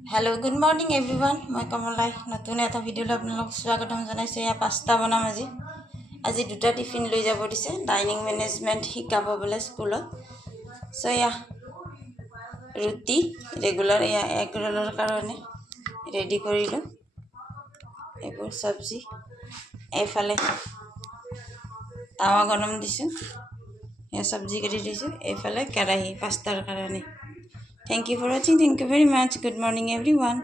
Hello good morning everyone मैं कमलाई नतुन एटा video आपनालोक स्वागतम जनाइছো या पास्ता बनाम আজি দুটা টিফিন লৈ যাব দিছে ডাইনিং ম্যানেজমেন্ট শিকাব বলে স্কুলত সো या ৰুটি ৰেগুলাৰ या এগ ৰলৰ কাৰণে ৰেডি কৰিলো এবোৰ সবজি এফালে তাৱা গৰম দিছো या सब्जी কাটি দিছো এফালে কেৰাহী পাস্তাৰ কাৰণে Thank you for watching. Thank you very much. Good morning, everyone.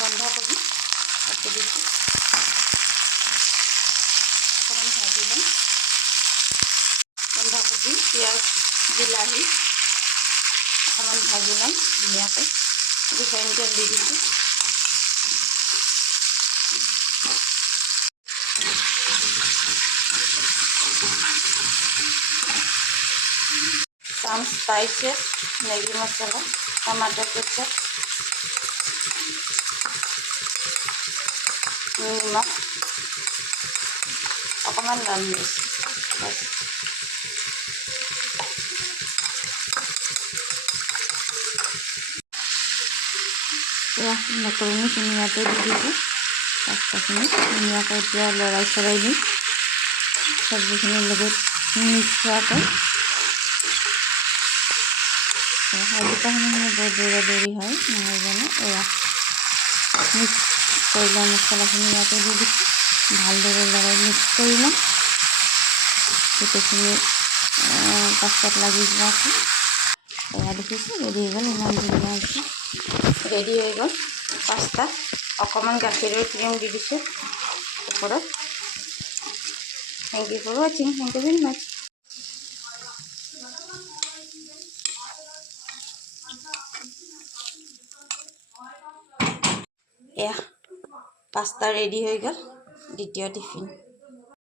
বন্ধাকবি কাটি দিছো অকণমান ভাজি ল'ম বন্ধাকবি পিঁয়াজ বিলাহী অকণমান ভাজি ল'ম ধুনীয়াকৈ ৰিফাইন তেল দি দিছোঁ some spices Maggi masala tomato ketchup নিমখ অকণমান লাল মিৰ্চ বস মেকৰণিখিনি ইয়াতে দি দিছোঁ পাস্তাখিনি ধুনীয়াকৈ এতিয়া লৰাই চৰাই দিম চব্জিখিনিৰ লগত মিক্স হোৱাকৈ দুটাখিনি বহুত দৌৰা দৌৰি হয় নহয় জানো এয়া মিক্স কৰি ল'ম মছলাখিনি ইয়াতে দি দিছোঁ ভালদৰে লৰাই মিক্স কৰি ল'ম গোটেইখিনি পাস্তাত লাগি যোৱাকৈ এয়া দেখিছোঁ ৰেডি হৈ গ'ল ইমান ধুনীয়া হৈছে ৰেডি হৈ গ'ল পাস্তা অকণমান গাখীৰৰ ক্ৰীম দি দিছোঁ ওপৰত Thank you for watching. Thank you very much. Yeah, pasta ready হৈ গ'ল দ্বিতীয় টিফিন